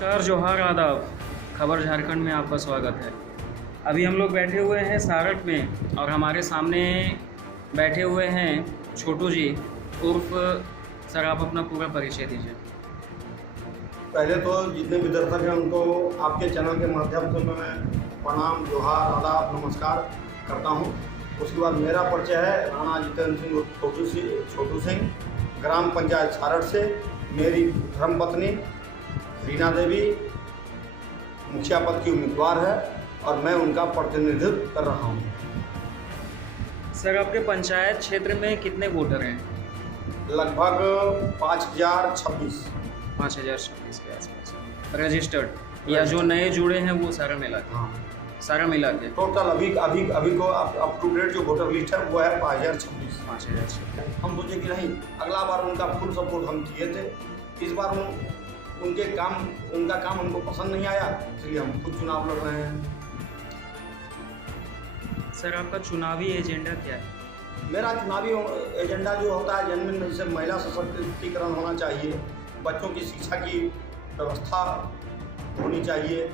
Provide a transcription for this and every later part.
नमस्कार, जोहार, आदाब। खबर झारखंड में आपका स्वागत है। अभी हम लोग बैठे हुए हैं सारठ में और हमारे सामने बैठे हुए हैं छोटू जी उर्फ। सर, आप अपना पूरा परिचय दीजिए। पहले तो जितने भी दर्शक हैं उनको आपके चैनल के माध्यम से मैं प्रणाम, जोहार, आदाब, नमस्कार करता हूं। उसके बाद मेरा परिचय है राणा जितेंद्र सिंह छोटू सिंह, ग्राम पंचायत सारठ से। मेरी धर्मपत्नी रीना देवी मुखिया पद की उम्मीदवार है और मैं उनका प्रतिनिधित्व कर रहा हूं। सर, आपके पंचायत क्षेत्र में कितने वोटर हैं? लगभग 5026। 5026 के आसपास रजिस्टर्ड, या जो नए जुड़े हैं वो सारा मिला के? हाँ, सारा मिला के टोटल अभी को अप टू डेट जो वोटर लिस्ट है वो है 5026। 5026। हम सोचे कि नहीं, अगला बार उनका फुल सपोर्ट हम किए थे। इस बार उनका काम हमको पसंद नहीं आया, इसलिए हम खुद चुनाव लड़ रहे हैं। सर, आपका चुनावी एजेंडा क्या है? मेरा चुनावी एजेंडा जो होता है जनरल, जैसे महिला सशक्तिकरण होना चाहिए, बच्चों की शिक्षा की व्यवस्था होनी चाहिए।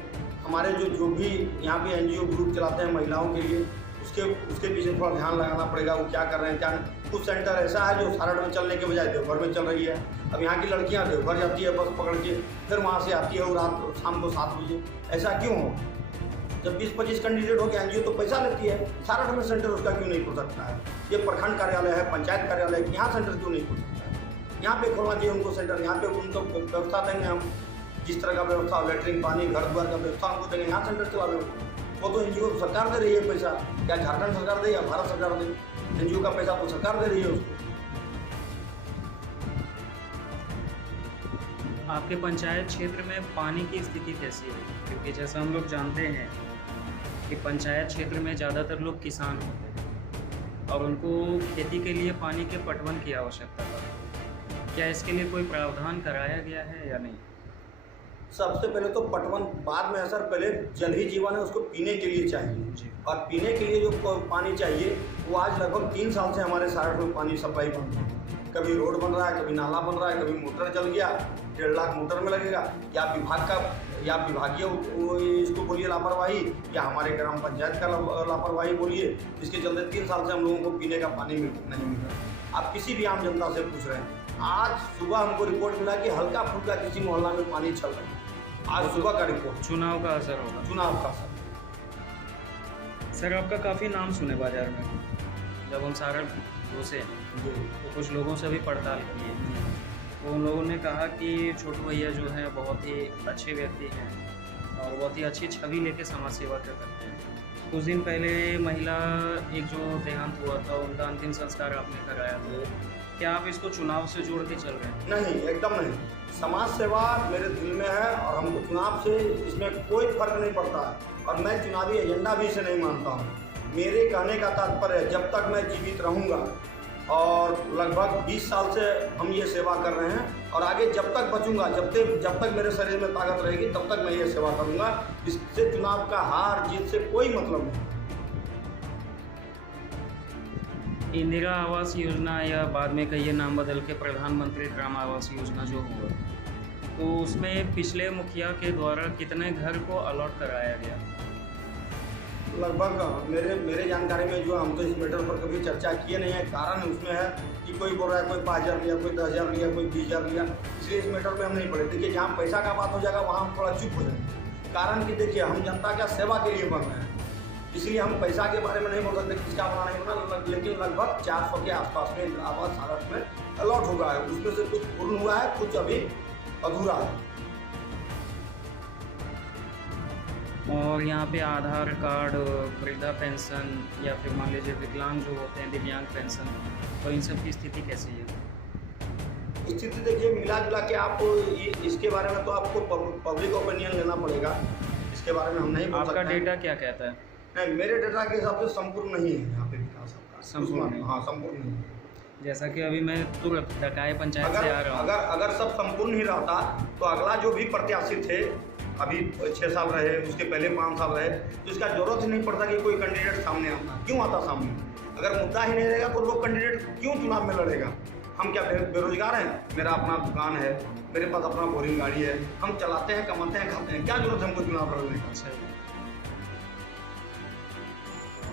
हमारे जो भी यहाँ पे NGO ग्रुप चलाते हैं महिलाओं के लिए, उसके पीछे थोड़ा ध्यान लगाना पड़ेगा, वो क्या कर रहे हैं क्या नहीं। कुछ सेंटर ऐसा है जो सारठ में चलने के बजाय देवघर में चल रही है। अब यहाँ की लड़कियाँ देवघर जाती है बस पकड़ के, फिर वहाँ से आती है और शाम को 7 बजे। ऐसा क्यों हो? जब 20-25 कैंडिडेट हो के NGO तो पैसा लेती है, सारठ में सेंटर उसका क्यों नहीं खुल सकता है? ये प्रखंड कार्यालय है, पंचायत कार्यालय है, यहाँ सेंटर क्यों नहीं खुल सकता है? यहाँ पे खोलना चाहिए उनको सेंटर। यहाँ पे उनको व्यवस्था देंगे हम, जिस तरह का व्यवस्था, लेटरिन, पानी, घर द्वार का व्यवस्था उनको देंगे, यहाँ सेंटर चला देंगे। वो तो NGO सरकार दे रही है पैसा, क्या झारखंड सरकार दे या भारत सरकार दे? NGO का पैसा तो सरकार दे रही है उसको। आपके पंचायत क्षेत्र में पानी की स्थिति कैसी है? क्योंकि जैसा हम लोग जानते हैं कि पंचायत क्षेत्र में ज़्यादातर लोग किसान होते हैं और उनको खेती के लिए पानी के पटवन की आवश्यकता है। क्या इसके लिए कोई प्रावधान कराया गया है या नहीं? सबसे पहले तो पटवन बाद में है सर, पहले जल ही जीवन है, उसको पीने के लिए चाहिए जी। और पीने के लिए जो पानी चाहिए वो आज लगभग 3 साल से हमारे सारठ में पानी सप्लाई बंद है। कभी रोड बन रहा है, कभी नाला बन रहा है, कभी मोटर जल गया, 1.5 लाख मोटर में लगेगा। या विभागीय इसको बोलिए लापरवाही, या हमारे ग्राम पंचायत का लापरवाही बोलिए, इसके चलते 3 साल से हम लोगों को पीने का पानी नहीं मिल रहा। आप किसी भी आम जनता से पूछ रहे हैं, आज सुबह हमको रिपोर्ट मिला कि हल्का फुल्का किसी मोहल्ला में पानी चल रहा है। आज सुबह का रिपोर्ट। चुनाव का असर होगा? चुनाव का असर। सर, आपका काफ़ी नाम सुने बाजार में। जब हम सारठ घुसे तो कुछ लोगों से भी पड़ताल किए, तो उन लोगों ने कहा कि छोटू भैया जो है बहुत ही अच्छे व्यक्ति हैं और बहुत ही अच्छी छवि लेके समाज सेवा करते हैं। कुछ दिन पहले महिला एक जो देहांत हुआ था, उनका अंतिम संस्कार आपने कराया था। क्या आप इसको चुनाव से जोड़ के चल रहे हैं? नहीं, एकदम नहीं। समाज सेवा मेरे दिल में है और हमको चुनाव से इसमें कोई फर्क नहीं पड़ता है और मैं चुनावी एजेंडा भी इसे नहीं मानता हूँ। मेरे कहने का तात्पर्य है, जब तक मैं जीवित रहूँगा, और लगभग 20 साल से हम ये सेवा कर रहे हैं और आगे जब तक बचूंगा, जब तक मेरे शरीर में ताकत रहेगी तब तक मैं ये सेवा करूँगा। इससे चुनाव का हार जीत से कोई मतलब नहीं। इंदिरा आवास योजना, या बाद में कहिए नाम बदल के प्रधानमंत्री ग्राम आवास योजना जो हुआ, तो उसमें पिछले मुखिया के द्वारा कितने घर को अलॉट कराया गया? लगभग मेरे जानकारी में जो, हम तो इस मैटर पर कभी चर्चा किए नहीं है। कारण उसमें है कि कोई बोल रहा है कोई 5000 लिया, कोई 10,000 लिया, कोई 20,000 लिया, इसलिए इस मैटर में हम नहीं पड़े। देखिए, जहाँ पैसा का बात हो जाएगा वहाँ हम थोड़ा चुप हो जाएंगे। कारण कि देखिए, हम जनता का सेवा के लिए बन रहे हैं, इसलिए हम पैसा के बारे में नहीं बोल सकते किसका बना नहीं बना। लेकिन लगभग 400 के आसपास में आवास सारठ में अलॉट हुआ है। उसमें से कुछ पूर्ण हुआ है, कुछ अभी अधूरा है। और यहाँ पे आधार कार्ड, वृद्धा पेंशन, या फिर मान लीजिए विकलांग जो होते हैं, दिव्यांग पेंशन, तो इन सब की स्थिति कैसी है? स्थिति देखिए, मिला जुला के आप इसके बारे में तो आपको पब्लिक ओपिनियन लेना पड़ेगा। इसके बारे में हम नहीं बोल सकते। आपका डेटा क्या कहता है? नहीं, मेरे डेटा के हिसाब से संपूर्ण नहीं है यहाँ पे विकास सबका। संपूर्ण नहीं? हाँ, संपूर्ण नहीं। जैसा कि अभी मैं तुरंत डकाए पंचायत से आ रहा हूँ। अगर सब संपूर्ण ही रहता तो अगला जो भी प्रत्याशी थे, अभी 6 साल रहे, उसके पहले 5 साल रहे, तो इसका जरूरत ही नहीं पड़ता कि कोई कैंडिडेट सामने आता। क्यों आता सामने? अगर मुद्दा ही नहीं रहेगा तो लोग कैंडिडेट क्यों चुनाव में लड़ेगा? हम क्या बेरोजगार हैं? मेरा अपना दुकान है, मेरे पास अपना बोरिंग गाड़ी है, हम चलाते हैं, कमाते हैं, खाते हैं, क्या जरूरत है हमको चुनाव लड़ने की? अच्छा,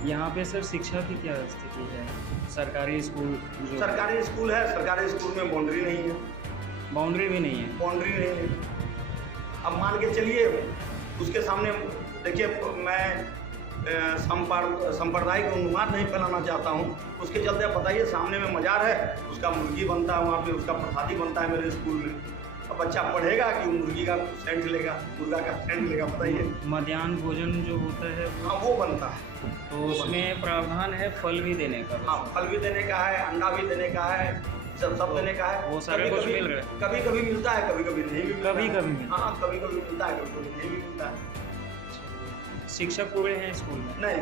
यहाँ पे सर शिक्षा की क्या स्थिति है? सरकारी स्कूल जो सरकारी स्कूल है, सरकारी स्कूल में बाउंड्री नहीं है, बाउंड्री भी नहीं है। बाउंड्री नहीं है। अब मान के चलिए उसके सामने देखिए, मैं सांप्रदायिक उन्माद नहीं फैलाना चाहता हूँ, उसके चलते आप बताइए, सामने में मजार है, उसका मुर्गी बनता है वहाँ पे, उसका प्रसादी बनता है मेरे स्कूल में। अब बच्चा पढ़ेगा कि मुर्गी का सेंट लेगा, मुर्गा का सेंट लेगा? बताइए। मध्याह्न भोजन जो होता है हाँ, वो बनता है, तो उसमें प्रावधान है फल भी देने का। हाँ, फल भी देने का है, अंडा भी देने का है, सब देने का है। वो सारा कुछ मिल रहा है। कभी कभी मिलता है, कभी कभी नहीं भी मिलता है। कभी-कभी हाँ, कभी कभी मिलता है, कभी कभी नहीं भी मिलता है। शिक्षक पूरे हैं स्कूल में? नहीं,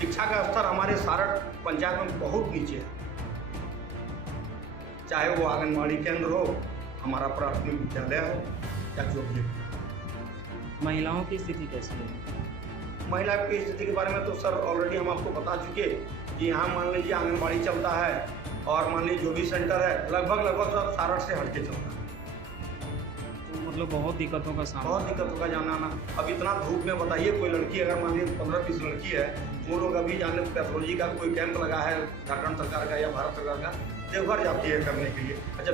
शिक्षा का स्तर हमारे सारठ पंचायत में बहुत नीचे है, चाहे वो आंगनबाड़ी केंद्र हो, हमारा प्राथमिक विद्यालय हो, या जो भी हो। महिलाओं की स्थिति कैसी है? महिला की स्थिति के बारे में तो सर ऑलरेडी हम आपको बता चुके कि यहाँ मान लीजिए आंगनबाड़ी चलता है, और मान लीजिए जो भी सेंटर है लगभग सब सारठ से हट के चलता है। तो मतलब बहुत दिक्कतों का सामना। बहुत दिक्कत होगा जाना आना। अब इतना धूप में बताइए, कोई लड़की अगर मान लीजिए 15-20 लड़की है, वो लोग अभी जाने पैथोलॉजी का कोई कैंप लगा है झारखंड सरकार का या भारत सरकार का, देवघर जाती है करने के लिए। अच्छा,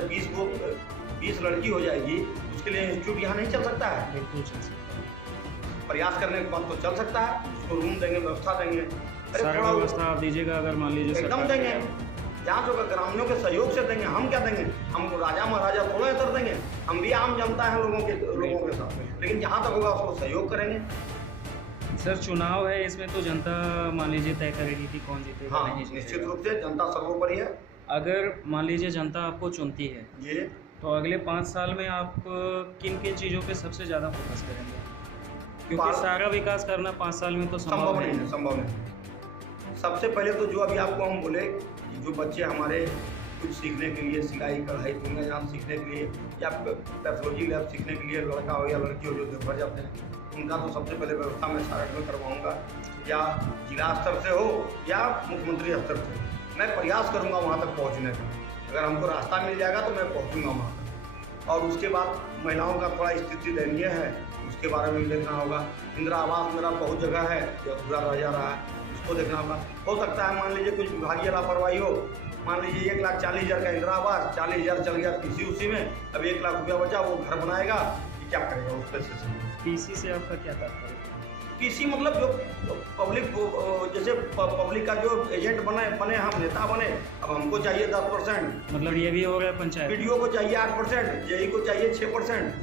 20 लड़की हो जाएगी, उसके लिए इंस्टीट्यूट यहाँ नहीं चल सकता है? बिल्कुल चल सकता है। प्रयास करने के बाद तो चल सकता है, उसको रूम देंगे, व्यवस्था देंगे। अरे सारा थोड़ा व्यवस्था आप दीजिएगा, अगर मान लीजिए एकदम सरकार देंगे, जहाँ जो ग्रामीणों के सहयोग से देंगे। हम क्या देंगे? हम राजा महाराजा थोड़ा असर देंगे, हम भी आम जनता है लोगों के साथ, लेकिन जहाँ तक होगा उसको सहयोग करेंगे। सर चुनाव है, इसमें तो जनता मान लीजिए तय करेगी कि कौन जीतेगा हाँ, नहीं जीतेगा। निश्चित रूप से जनता सर्वोपरि है। अगर मान लीजिए जनता आपको चुनती है, ये तो अगले 5 साल में आप किन किन चीज़ों पे सबसे ज़्यादा फोकस करेंगे? क्योंकि सारा विकास करना 5 साल में तो संभव नहीं है, संभव नहीं। सबसे पहले तो जो अभी आपको हम बोले, जो बच्चे हमारे कुछ सीखने के लिए, सिलाई कढ़ाई बुनाई सीखने के लिए, या पैथोलॉजी लैब सीखने के लिए लड़का हो या लड़की हो जो देवघर जाते हैं, उनका तो सबसे पहले व्यवस्था मैं सारठ में करवाऊँगा, या जिला स्तर से हो या मुख्यमंत्री स्तर से। मैं प्रयास करूँगा वहाँ तक पहुँचने का। अगर हमको रास्ता मिल जाएगा तो मैं पहुँचूँगा वहाँ तक। और उसके बाद महिलाओं का थोड़ा स्थिति दयनीय है, उसके बारे में देखना होगा। इंदिरा आवास मेरा बहुत जगह है जो अधूरा रह जा रहा है, उसको देखना होगा। हो सकता है मान लीजिए कुछ विभागीय लापरवाही हो, मान लीजिए 1,40,000 का इंदिरा आवास, 40,000 चल गया पीसी, उसी में अब 1 लाख रुपया बचा, वो घर बनाएगा, ये क्या करेगा उस पैसे से? पीसी से आपका क्या तात्पर्य? पीसी मतलब जो पब्लिक, जैसे पब्लिक का जो एजेंट बने हम नेता बने, अब हमको चाहिए 10%, मतलब ये भी हो रहा है पंचायत? वीडियो को चाहिए 8%, जेई को चाहिए 6%।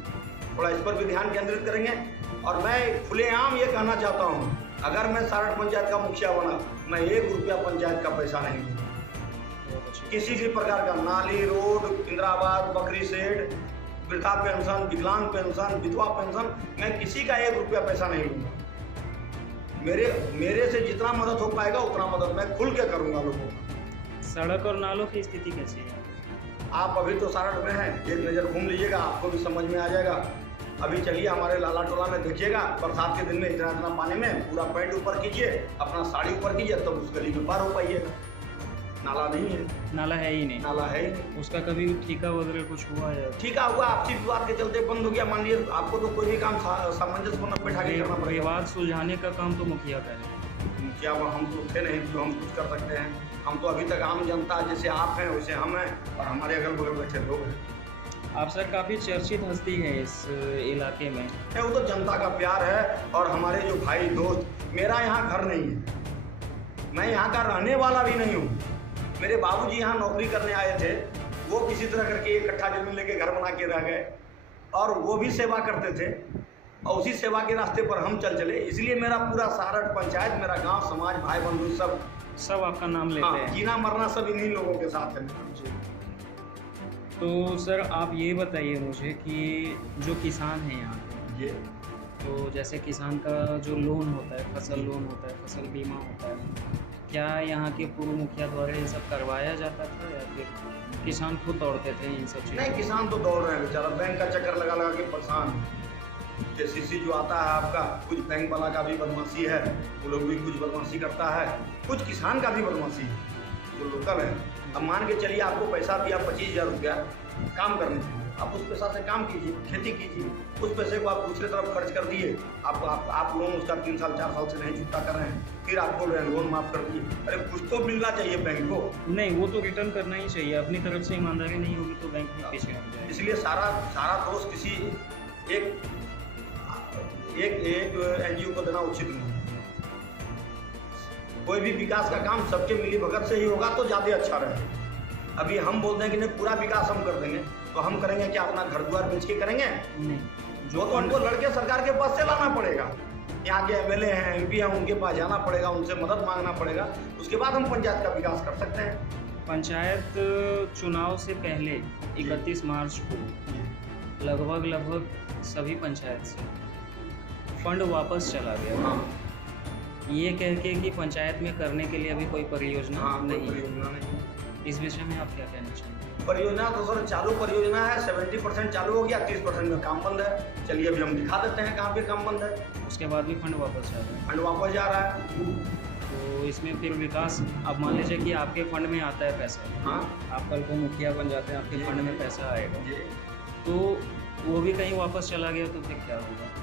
थोड़ा इस पर भी ध्यान केंद्रित करेंगे। और मैं खुलेआम ये कहना चाहता हूँ, अगर मैं सारठ पंचायत का मुखिया बना, मैं 1 रुपया पंचायत का पैसा नहीं दूँगा। किसी भी प्रकार का नाली, रोड, इंदिरा आवास, बकरी शेड, वृद्धा पेंशन, विकलांग पेंशन, विधवा पेंशन, मैं किसी का 1 रुपया पैसा नहीं लूँगा। मेरे से जितना मदद हो पाएगा उतना मदद मैं खुल के करूँगा लोगों को। सड़क और नालों की स्थिति कैसी है? आप अभी तो सारठ में हैं, एक नज़र घूम लीजिएगा, आपको भी समझ में आ जाएगा। अभी चलिए हमारे लाला टोला में देखिएगा, बरसात के दिन में इतना पानी में पूरा पैंट ऊपर कीजिए, अपना साड़ी ऊपर कीजिए, तब उस गली में पार हो पाइएगा। नाला नहीं है, नाला है ही नहीं। नाला है ही नहीं। उसका कभी ठेका वगैरह कुछ हुआ है? ठीका हुआ, आपसी विवाद के चलते बंद हो गया। मान लीजिए आपको तो कोई भी काम सामंजस्य पूर्ण बैठा के करना पड़ेगा। विवाद सुलझाने का काम तो मुखिया का है। मुखिया हम तो थे नहीं जो हम कुछ कर सकते हैं। हम तो अभी तक आम जनता, जैसे आप हैं वैसे हम हैं, और हमारे अगल बगल बैठे लोग हैं। आप सर काफ़ी चर्चित हस्ती है इस इलाके में। वो तो जनता का प्यार है, और हमारे जो भाई दोस्त, मेरा यहाँ घर नहीं है, मैं यहाँ का रहने वाला भी नहीं हूँ। मेरे बाबूजी यहाँ नौकरी करने आए थे, वो किसी तरह करके 1 कट्ठा जमीन लेके घर बना के रह गए, और वो भी सेवा करते थे, और उसी सेवा के रास्ते पर हम चले। इसलिए मेरा पूरा सारठ पंचायत, मेरा गांव, समाज, भाई बंधु सब आपका नाम लेते हैं। जीना मरना सब इन्हीं लोगों के साथ है। तो सर आप ये बताइए मुझे कि जो किसान हैं यहाँ पे, ये तो जैसे किसान का जो लोन होता है, फसल लोन होता है, फसल बीमा होता है, क्या यहाँ के पूर्व मुखिया द्वारा ये सब करवाया जाता था, या फिर किसान खुद दौड़ते थे इन सब चीज़ों? नहीं, किसान तो दौड़ रहे हैं बेचारा, बैंक का चक्कर लगा लगा के परेशान। केसीसी जो आता है आपका, कुछ बैंक वाला का भी बदमाशी है, वो लोग भी कुछ बदमाशी करता है, कुछ किसान का भी बदमाशी है, जो लोकल है। अब मान के चलिए आपको पैसा दिया 25,000 रुपया काम करने के लिए, आप उस पैसा से काम कीजिए, खेती कीजिए, उस पैसे को आप दूसरी तरफ खर्च कर दिए, आप लोन उसका 3 साल 4 साल से नहीं चुकता कर रहे हैं, फिर आपको लोन माफ कर दिए। अरे कुछ तो मिलना चाहिए बैंक को। नहीं, वो तो रिटर्न करना ही चाहिए, अपनी तरफ से ईमानदारी नहीं होगी तो बैंक में पीछे हट जाएगा। इसलिए सारा दोष किसी एक NGO को देना उचित नहीं है। कोई भी विकास का काम सबके मिली भगत से ही होगा तो ज़्यादा अच्छा रहे। अभी हम बोलते हैं कि नहीं पूरा विकास हम कर देंगे, तो हम करेंगे क्या? अपना घर द्वार बेच के करेंगे? नहीं, जो तो हमको लड़के सरकार के पास से लाना पड़ेगा। यहाँ के MLA हैं, MP हैं, उनके पास जाना पड़ेगा, उनसे मदद मांगना पड़ेगा, उसके बाद हम पंचायत का विकास कर सकते हैं। पंचायत चुनाव से पहले 31 मार्च को लगभग सभी पंचायत से फंड वापस चला गया। हाँ, ये कह के कि पंचायत में करने के लिए अभी कोई परियोजना हाँ, नहीं है। परियोजना नहीं। इस विषय में आप क्या कहना चाहेंगे? परियोजना तो सर चालू परियोजना है, 70% चालू हो गया, 30% में काम बंद है। चलिए अभी हम दिखा देते हैं कहाँ पे काम बंद है। उसके बाद भी फंड वापस जा रहा है। फंड वापस जा रहा है। तो इसमें फिर विकास, अब मान लीजिए कि आपके फंड में आता है पैसा, हाँ, आप कल को मुखिया बन जाते हैं, आपके फंड में पैसा आएगा, जी। तो वो भी कहीं वापस चला गया तो फिर क्या होगा?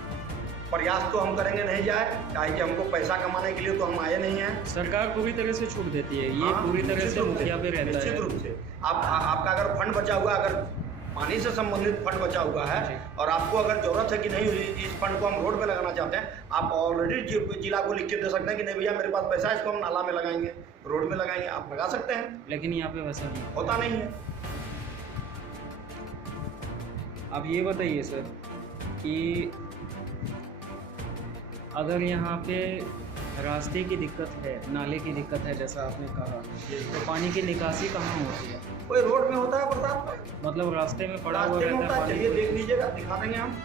प्रयास तो हम करेंगे नहीं जाए, काहे कि हमको पैसा कमाने के लिए तो हम आए नहीं हैं। सरकार पूरी तरह से छूट देती है, ये हाँ, पूरी तरह निश्चित से रूप मुखिया पे रहता निश्चित है। रूप से आपका अगर फंड बचा हुआ, अगर पानी से संबंधित फंड बचा हुआ है जी। और आपको अगर जरूरत है कि नहीं इस फंड को हम रोड पे लगाना चाहते हैं, आप ऑलरेडी जिला को लिख के दे सकते हैं कि नहीं भैया मेरे पास पैसा है, इसको हम नाला में लगाएंगे, रोड में लगाएंगे, आप लगा सकते हैं। लेकिन यहाँ पे वैसा नहीं होता नहीं है। आप ये बताइए सर कि अगर यहाँ पे रास्ते की दिक्कत है, नाले की दिक्कत है, जैसा आपने कहा, तो पानी की निकासी कहाँ होती है? कोई रोड में होता है बरसात में, मतलब रास्ते में पड़ा हुआ रास्ते में रहता होता है है। चलिए पानी? देख लीजिएगा, दिखा देंगे हम।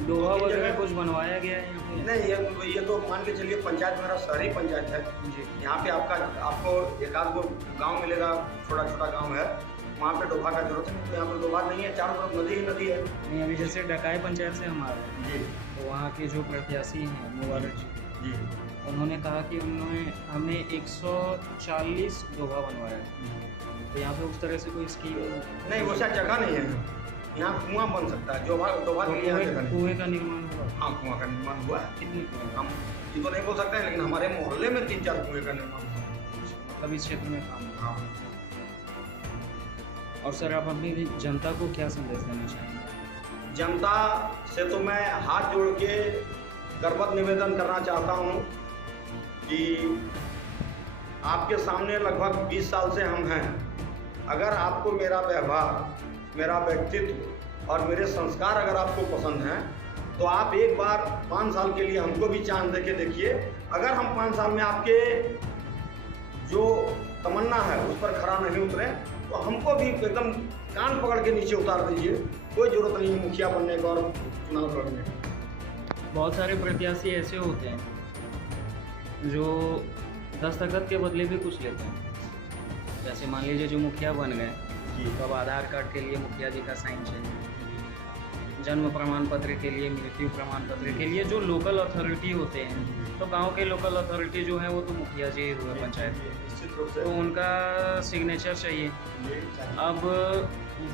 दोहा दो-तीन वगैरह जगह- कुछ बनवाया गया है यहाँ पे? नहीं, ये तो मान के चलिए पंचायत मेरा शहरी पंचायत है। जी। यहाँ पे आपको एक आध गो गाँव मिलेगा, छोटा छोटा गाँव है, वहाँ पे डोभा का जरूरत है। तो यहाँ पे डोभा नहीं है, चारों तरफ नदी ही नदी है। नहीं, अभी जैसे डकाई पंचायत से हम आ रहे हैं, जी तो वहाँ के जो प्रत्याशी हैं मुबारक जी, जी। उन्होंने कहा कि हमने 140 डोभा बनवाया है। तो यहाँ पे उस तरह से कोई स्कीम नहीं, वैसा जगह नहीं है। यहाँ कुआं बन सकता है, डोभा के लिए यहाँ जगह नहीं। कुएं का निर्माण हुआ? हाँ, कुआं का निर्माण हुआ है। कितने कुएं? हम ये तो नहीं बोल सकते हैं, लेकिन हमारे मोहल्ले में 3-4 कुएं का निर्माण हुआ है। मतलब इस क्षेत्र में काम हुआ। हाँ। और सर आप अपनी जनता को क्या संदेश देना चाहेंगे? जनता से तो मैं हाथ जोड़ के गर्वत निवेदन करना चाहता हूँ कि आपके सामने लगभग 20 साल से हम हैं। अगर आपको मेरा व्यवहार, मेरा व्यक्तित्व और मेरे संस्कार अगर आपको पसंद हैं, तो आप एक बार 5 साल के लिए हमको भी चांस दे के देखिए। अगर हम 5 साल में आपके जो तमन्ना है उस पर खरा नहीं उतरे, तो हमको भी एकदम कान पकड़ के नीचे उतार दीजिए। कोई ज़रूरत नहीं है मुखिया बनने का और चुनाव लड़ने का। बहुत सारे प्रत्याशी ऐसे होते हैं जो दस्तखत के बदले भी कुछ लेते हैं। जैसे मान लीजिए जो मुखिया बन गए, तो अब आधार कार्ड के लिए मुखिया जी का साइन चाहिए, जन्म प्रमाण पत्र के लिए, मृत्यु प्रमाण पत्र के लिए जो लोकल अथॉरिटी होते हैं, तो गांव के लोकल अथॉरिटी जो है वो तो मुखिया जी हुए पंचायत के, निश्चित रूप से तो उनका सिग्नेचर चाहिए। अब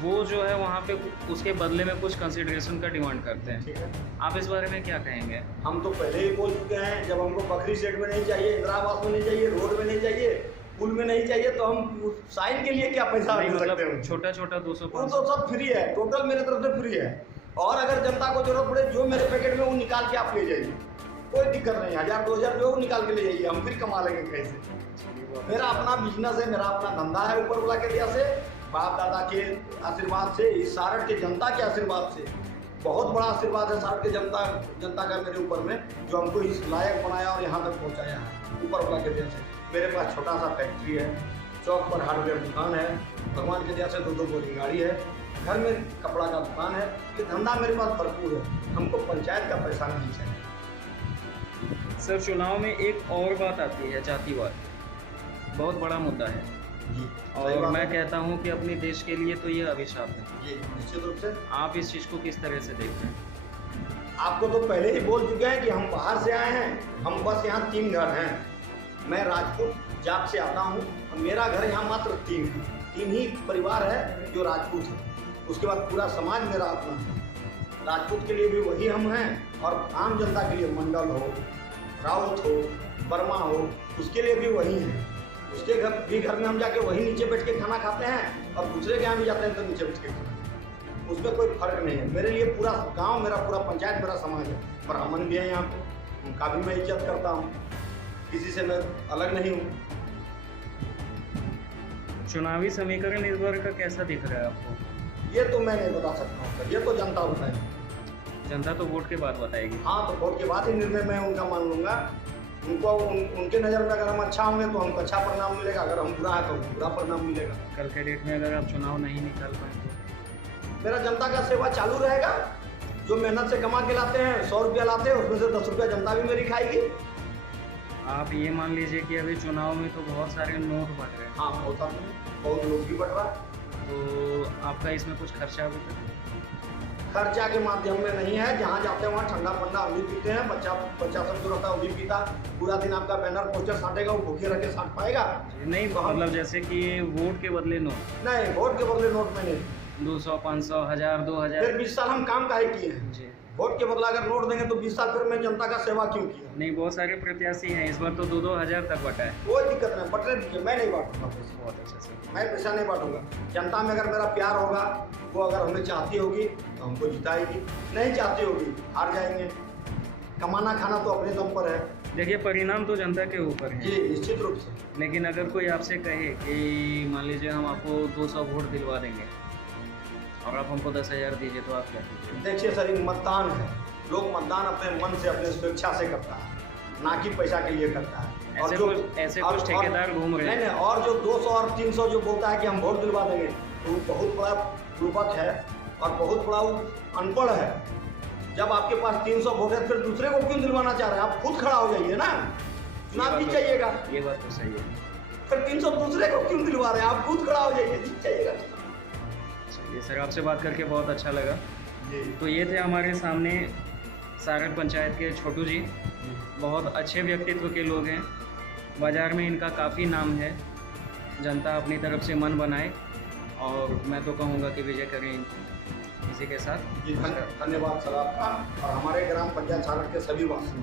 वो जो है वहाँ पे उसके बदले में कुछ कंसिडरेशन का डिमांड करते हैं। ठीक है। आप इस बारे में क्या कहेंगे? हम तो पहले ही बोल चुके हैं, जब हमको बकरी सेट में नहीं चाहिए, इंदिरा आवास में नहीं चाहिए, रोड में नहीं चाहिए, पुल में नहीं चाहिए, तो हम साइन के लिए क्या पैसा नहीं, दे सकते मतलब हैं? छोटा छोटा 200 वो तो सब फ्री है, टोटल मेरे तरफ से फ्री है। और अगर जनता को जरूरत पड़े, जो मेरे पैकेट में वो निकाल के आप ले जाइए, कोई दिक्कत नहीं। 1000-2000 जो निकाल के ले जाइए, हम फिर कमा लेंगे कैसे। मेरा अपना बिजनेस है, मेरा अपना धंधा है, ऊपर वाला के दया से, बाप दादा के आशीर्वाद से, इस सारठ के जनता के आशीर्वाद से, बहुत बड़ा आशीर्वाद है सारठ के जनता का मेरे ऊपर में, जो हमको इस लायक बनाया और यहाँ तक पहुँचाया है, ऊपर वाला के दया से। मेरे पास छोटा सा फैक्ट्री है, चौक पर हार्डवेयर दुकान है, भगवान के दया से 2-2 बोरी गाड़ी है, घर में कपड़ा का दुकान है। ये धंधा मेरे पास भरपूर है, हमको पंचायत का पैसा नहीं चाहिए। सर चुनाव में एक और बात आती है, जातिवाद, बहुत बड़ा मुद्दा है। जी, और मैं कहता हूँ कि अपने देश के लिए तो ये अभिशाप है। जी, निश्चित रूप से। आप इस चीज़ को किस तरह से देखते हैं? आपको तो पहले ही बोल चुके हैं कि हम बाहर से आए हैं, हम बस यहाँ 3 घर हैं। मैं राजपूत जात से आता हूँ, मेरा घर यहाँ मात्र 3 है। तीन ही परिवार है जो राजपूत है, उसके बाद पूरा समाज मेरा अपना है। राजपूत के लिए भी वही हम हैं और आम जनता के लिए मंडल हो, राउत हो, वर्मा हो, उसके लिए भी वही है। उसके घर में हम जाके वही नीचे बैठ के खाना खाते हैं और दूसरे के यहाँ भी जाते हैं तो नीचे बैठ के खाते हैं, उसमें कोई फर्क नहीं है। मेरे लिए पूरा गांव मेरा, पूरा पंचायत मेरा समाज है। ब्राह्मण भी है यहाँ पे, उनका भी मैं इज्जत करता हूँ, किसी से मैं अलग नहीं हूँ। चुनावी समीकरण इस बार का कैसा दिख रहा है आपको? ये तो मैं नहीं बता सकता हूँ सर, ये तो जनता बताएगी। जनता तो वोट के बाद बताएगी। हाँ, तो वोट के बाद ही निर्णय मैं उनका मान लूँगा। उनको उनके नज़र में अगर हम अच्छा होंगे तो हमको अच्छा परिणाम मिलेगा, अगर हम बुरा है तो बुरा परिणाम मिलेगा। कल के डेट में अगर आप चुनाव नहीं निकाल पाए तो मेरा जनता का सेवा चालू रहेगा। जो मेहनत से कमा के लाते हैं, 100 रुपया लाते हैं, उसमें से 10 रुपया जनता भी मेरी खाएगी। आप ये मान लीजिए कि अभी चुनाव में तो बहुत सारे नोट बढ़ रहे हैं, हाँ, बहुत लोग भी बढ़ रहा है। तो आपका इसमें कुछ खर्चा अभी तक? खर्चा के माध्यम में नहीं है, जहाँ जाते हैं वहाँ ठंडा पंडा हम भी पीते हैं, बच्चा सब जो रहता है वो भी पीता। पूरा दिन आपका बैनर पोस्टर साटेगा, वो भूखे रह के साट पाएगा? नहीं, मतलब जैसे कि वोट के बदले नोट। नहीं, वोट के बदले नोट में नहीं। 200, 500, 1000, 2000। फिर 20 साल हम काम काहे किए हैं? जी। वोट के बदला अगर नोट देंगे तो 20 साल फिर मैं जनता का सेवा क्यों किया? नहीं, बहुत सारे प्रत्याशी हैं, इस बार तो 2-2 हज़ार तक बटा है। कोई दिक्कत नहीं, बटने दीजिए, मैं नहीं बांटूंगा पैसा। बहुत अच्छा से। मैं पैसा नहीं बांटूंगा। जनता में अगर मेरा प्यार होगा, वो अगर हमें चाहती होगी तो हमको जिताएगी, नहीं चाहती होगी हार जाएंगे। कमाना खाना तो अपने दम पर है। देखिए, परिणाम तो जनता के ऊपर है। जी, निश्चित रूप से। लेकिन अगर कोई आपसे कहे कि मान लीजिए हम आपको 200 वोट दिलवा देंगे और आप हमको 10,000 दीजिए, तो आप क्या कीजिए? देखिए सर, ये मतदान है। लोग मतदान अपने मन से, अपने स्वेच्छा से करता है, ना कि पैसा के लिए करता है। और ऐसे कुछ ठेकेदार घूम रहे हैं। नहीं, और जो 200 और 300 जो बोलता है कि हम वोट दिलवा देंगे, तो वो बहुत बड़ा रूपक है और बहुत बड़ा अनपढ़ है। जब आपके पास 300 वोट है, फिर दूसरे को क्यों दिलवाना चाह रहे हैं? आप खुद खड़ा हो जाइए ना, चुनाव जीत जाइएगा। ये बात तो सही है। फिर 300 दूसरे को क्यों दिलवा रहे हैं? आप खुद खड़ा हो जाइए, जीत जाइएगा। चलिए सर, आपसे बात करके बहुत अच्छा लगा। जी। तो ये थे हमारे सामने सारन पंचायत के छोटू जी। बहुत अच्छे व्यक्तित्व के लोग हैं, बाज़ार में इनका काफ़ी नाम है। जनता अपनी तरफ से मन बनाए और मैं तो कहूँगा कि विजय करें इसी के साथ। जी, धन्यवाद सर आपका और हमारे ग्राम पंचायत सारन के सभी वासियों।